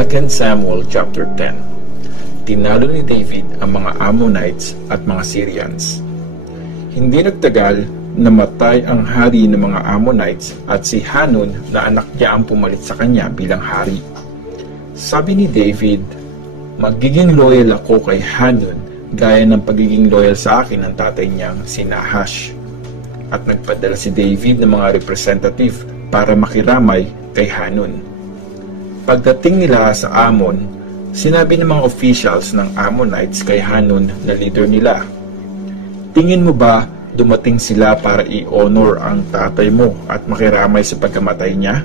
2 Samuel chapter 10. Tinalo ni David ang mga Ammonites at mga Syrians. Hindi nagtagal, namatay ang hari ng mga Ammonites at si Hanun na anak niya ang pumalit sa kanya bilang hari. Sabi ni David, "Magiging loyal ako kay Hanun gaya ng pagiging loyal sa akin ng tatay niyang si Nahash." At nagpadala si David ng mga representative para makiramay kay Hanun. Pagdating nila sa Ammon, sinabi ng mga officials ng Ammonites kay Hanun na leader nila, "Tingin mo ba dumating sila para i-honor ang tatay mo at makiramay sa pagkamatay niya?"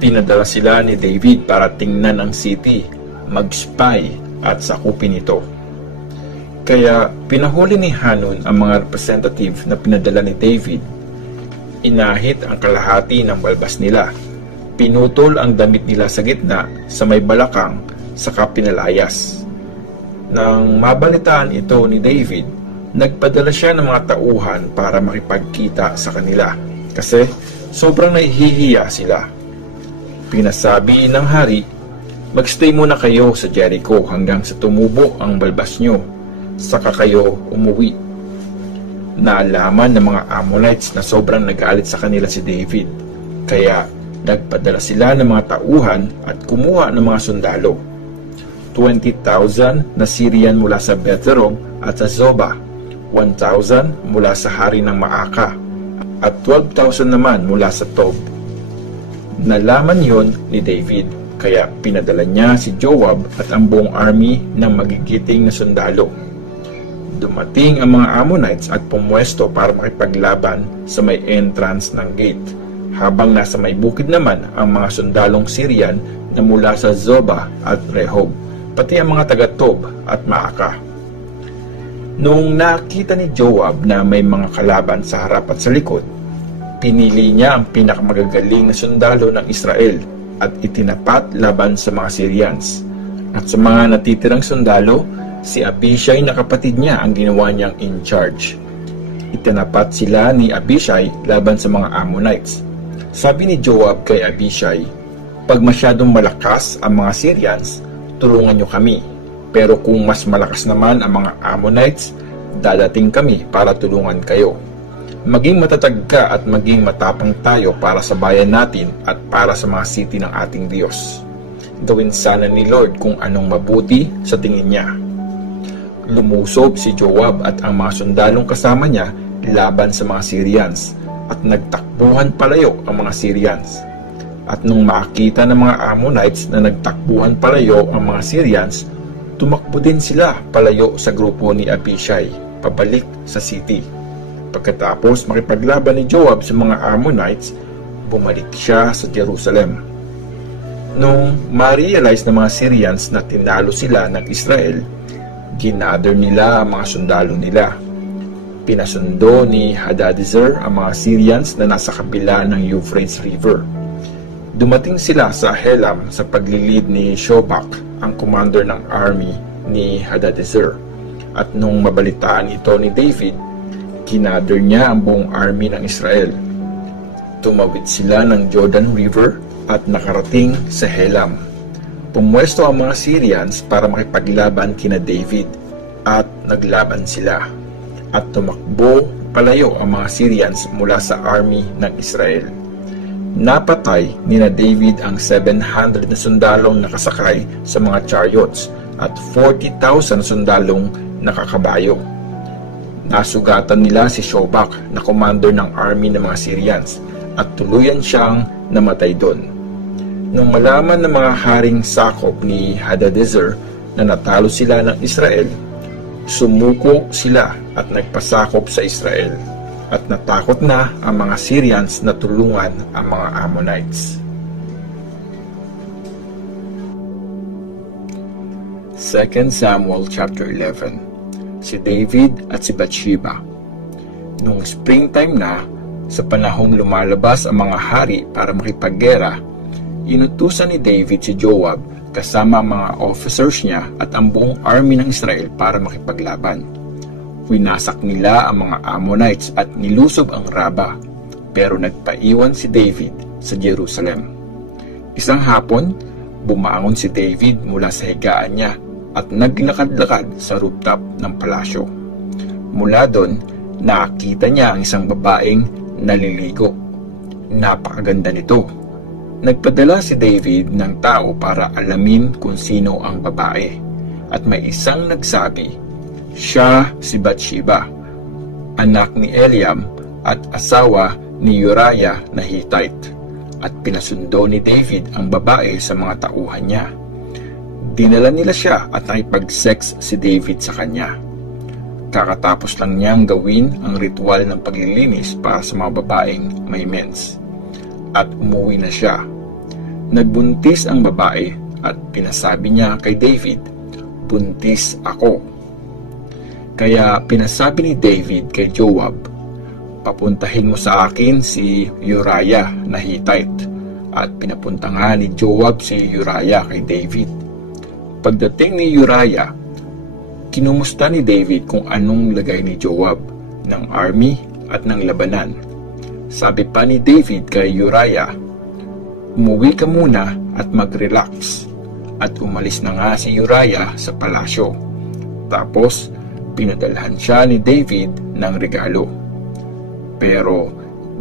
Pinadala sila ni David para tingnan ang city, mag-spy at sakupin ito. Kaya pinahuli ni Hanun ang mga representative na pinadala ni David. Inahit ang kalahati ng balbas nila. Pinutol ang damit nila sa gitna sa may balakang saka pinalayas. Nang mabalitaan ito ni David, nagpadala siya ng mga tauhan para makipagkita sa kanila kasi sobrang nahihiya sila. Pinasabi ng hari, "Magstay muna kayo sa Jericho hanggang sa tumubo ang balbas nyo, saka kayo umuwi." Naalaman ng mga Ammonites na sobrang nagalit sa kanila si David, kaya nagpadala sila ng mga tauhan at kumuha ng mga sundalo. 20,000 na Syrian mula sa Beth-horon at sa Zobah, 1,000 mula sa hari ng Maaka, at 12,000 naman mula sa Tob. Nalaman yon ni David, kaya pinadala niya si Joab at ang buong army ng magigiting na sundalo. Dumating ang mga Ammonites at pumwesto para makipaglaban sa may entrance ng gate, habang nasa may bukid naman ang mga sundalong Syrian na mula sa Zobah at Rehob, pati ang mga taga-Tob at Maaka. Noong nakita ni Joab na may mga kalaban sa harap at sa likod, pinili niya ang pinakamagagaling na sundalo ng Israel at itinapat laban sa mga Syrians. At sa mga natitirang sundalo, si Abishai na kapatid niya ang ginawa niyang in charge. Itinapat sila ni Abishai laban sa mga Ammonites. Sabi ni Joab kay Abishai, "Pag masyadong malakas ang mga Syrians, tulungan niyo kami. Pero kung mas malakas naman ang mga Ammonites, dadating kami para tulungan kayo. Maging matatag ka at maging matapang tayo para sa bayan natin at para sa mga city ng ating Diyos. Gawin sana ni Lord kung anong mabuti sa tingin niya." Lumusob si Joab at ang mga sundalong kasama niya laban sa mga Syrians at nagtakbuhan palayo ang mga Syrians. At nung makita ng mga Ammonites na nagtakbuhan palayo ang mga Syrians, tumakbo din sila palayo sa grupo ni Abishai, pabalik sa city. Pagkatapos makipaglaban ni Joab sa mga Ammonites, bumalik siya sa Jerusalem. Nung ma-realize ng mga Syrians na tinalo sila ng Israel, ginather nila ang mga sundalo nila. Pinasundo ni Hadadezer ang mga Syrians na nasa kabila ng Euphrates River. Dumating sila sa Helam sa paglilid ni Shobak, ang commander ng army ni Hadadezer. At nung mabalitaan ito ni David, kinather niya ang buong army ng Israel. Tumawid sila ng Jordan River at nakarating sa Helam. Pumwesto ang mga Syrians para makipaglaban kina David at naglaban sila. At tumakbo palayo ang mga Syrians mula sa army ng Israel. Napatay nina David ang 700 na sundalong nakasakay sa mga chariots at 40,000 sundalong nakakabayo. Nasugatan nila si Shobak na commander ng army ng mga Syrians at tuluyan siyang namatay doon. Nung malaman ng mga haring sakop ni Hadadezer na natalo sila ng Israel, sumuko sila at nagpasakop sa Israel. At natakot na ang mga Syrians na tulungan ang mga Ammonites. 2 Samuel chapter 11. Si David at si Bathsheba. Noong springtime na, sa panahong lumalabas ang mga hari para makipaggera, inutusan ni David si Joab kasama ang mga officers niya at ang buong army ng Israel para makipaglaban. Winasak nila ang mga Ammonites at nilusob ang Raba, pero nagpaiwan si David sa Jerusalem. Isang hapon, bumangon si David mula sa higaan niya at naglakad-lakad sa rooftop ng palasyo. Mula doon, nakita niya ang isang babaeng naliligo. Napakaganda nito. Nagpadala si David ng tao para alamin kung sino ang babae. At may isang nagsabi, siya si Bathsheba, anak ni Eliam at asawa ni Uriah na Hittite. At pinasundo ni David ang babae sa mga tauhan niya. Dinala nila siya at nakipag-sex si David sa kanya. Kakatapos lang niyang gawin ang ritual ng paglilinis para sa mga babaeng may mens. At umuwi na siya. Nagbuntis ang babae at pinasabi niya kay David, buntis ako. Kaya pinasabi ni David kay Joab, papuntahin mo sa akin si Uriah na Hittite. At pinapunta nga ni Joab si Uriah kay David. Pagdating ni Uriah, kinumusta ni David kung anong lagay ni Joab ng army at ng labanan. Sabi pa ni David kay Uriah, umuwi ka muna at mag-relax. At umalis na nga si Uriah sa palasyo. Tapos, pinadalhan siya ni David ng regalo. Pero,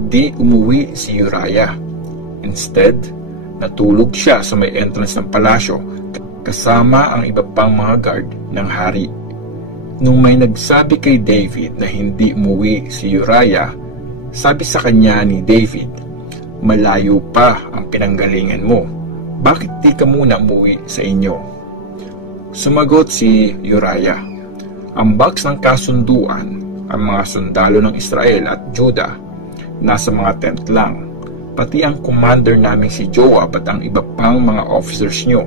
di umuwi si Uriah. Instead, natulog siya sa may entrance ng palasyo kasama ang iba pang mga guard ng hari. Nung may nagsabi kay David na hindi umuwi si Uriah, sabi sa kanya ni David, malayo pa ang pinanggalingan mo. Bakit di ka muna umuwi sa inyo? Sumagot si Uriah, ang box ng kasunduan, ang mga sundalo ng Israel at Judah, nasa mga tent lang. Pati ang commander namin si Joab at ang iba pang mga officers nyo,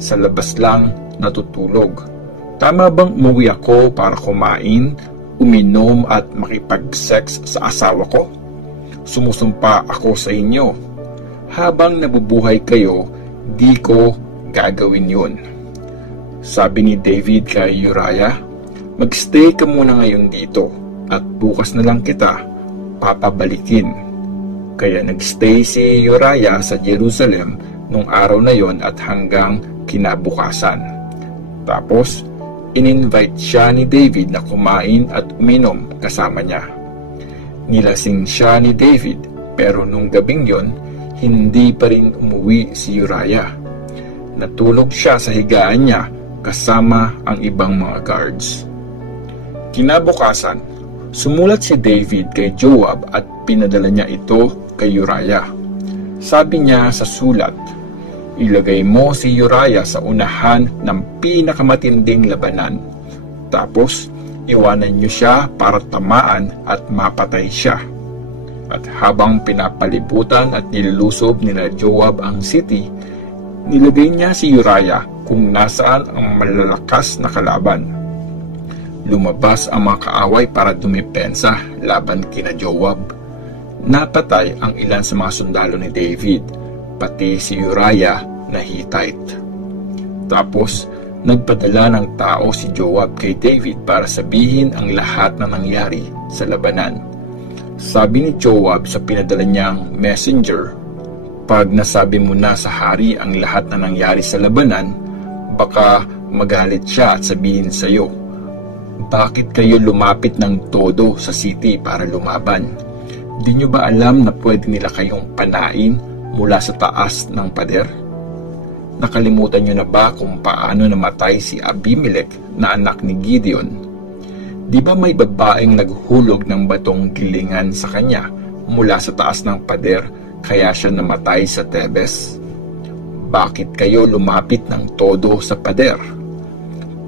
sa labas lang natutulog. Tama bang umuwi ako para kumain, uminom at makipag-sex sa asawa ko? Sumusumpa ako sa inyo. Habang nabubuhay kayo, di ko gagawin yun. Sabi ni David kay Uriah, magstay ka muna ngayon dito at bukas na lang kita papabalikin. Kaya nagstay si Uriah sa Jerusalem nung araw na yon at hanggang kinabukasan. Tapos, in-invite siya ni David na kumain at uminom kasama niya. Nilasing siya ni David, pero nung gabing yon, hindi pa rin umuwi si Uriah. Natulog siya sa higaan niya kasama ang ibang mga guards. Kinabukasan, sumulat si David kay Joab at pinadala niya ito kay Uriah. Sabi niya sa sulat, ilagay mo si Uriah sa unahan ng pinakamatinding labanan. Tapos, iwanan niyo siya para tamaan at mapatay siya. At habang pinapalibutan at nilulusob nila Joab ang city, nilagay niya si Uriah kung nasaan ang malalakas na kalaban. Lumabas ang mga kaaway para dumepensa laban kina Joab. Napatay ang ilan sa mga sundalo ni David, pati si Uriah na Hittite. Tapos, nagpadala ng tao si Joab kay David para sabihin ang lahat na nangyari sa labanan. Sabi ni Joab sa pinadala niyang messenger, pag nasabi mo na sa hari ang lahat na nangyari sa labanan, baka magalit siya at sabihin sa iyo, bakit kayo lumapit ng todo sa city para lumaban? Di nyo ba alam na pwede nila kayong panain mula sa taas ng pader? Nakalimutan nyo na ba kung paano namatay si Abimelech na anak ni Gideon? Di ba may babaeng naghulog ng batong gilingan sa kanya mula sa taas ng pader kaya siya namatay sa Tebes? Bakit kayo lumapit ng todo sa pader?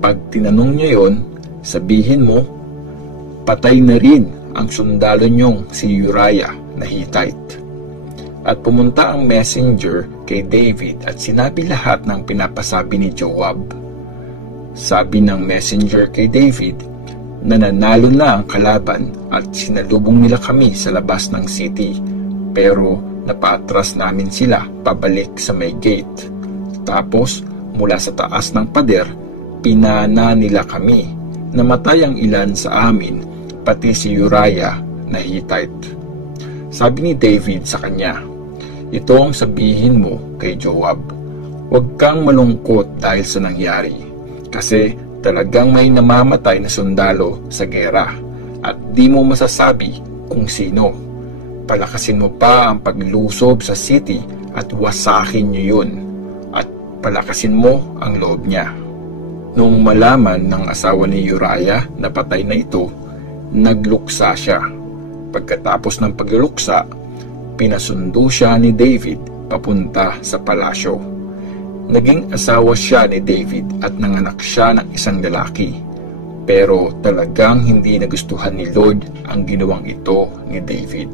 Pag tinanong nyo yon, sabihin mo, patay na rin ang sundalo nyong si Uriah na Hittite. At pumunta ang messenger kay David at sinabi lahat ng pinapasabi ni Joab. Sabi ng messenger kay David, nananalo na ang kalaban at sinalubong nila kami sa labas ng city, pero napaatras namin sila pabalik sa may gate. Tapos, mula sa taas ng pader, pinana nila kami. Namatay ang ilan sa amin, pati si Uriah na Hittite. Sabi ni David sa kanya, ito ang sabihin mo kay Joab, Huwag kang malungkot dahil sa nangyari, kasi talagang may namamatay na sundalo sa gera at di mo masasabi kung sino. Palakasin mo pa ang paglusob sa city at wasakin niyo yun, at palakasin mo ang loob niya. Nung malaman ng asawa ni Uriah na patay na ito, nagluksa siya. Pagkatapos ng pagluluksa, pinasundo siya ni David papunta sa palasyo. Naging asawa siya ni David at nanganak siya ng isang lalaki. Pero talagang hindi nagustuhan ni Lord ang ginawang ito ni David.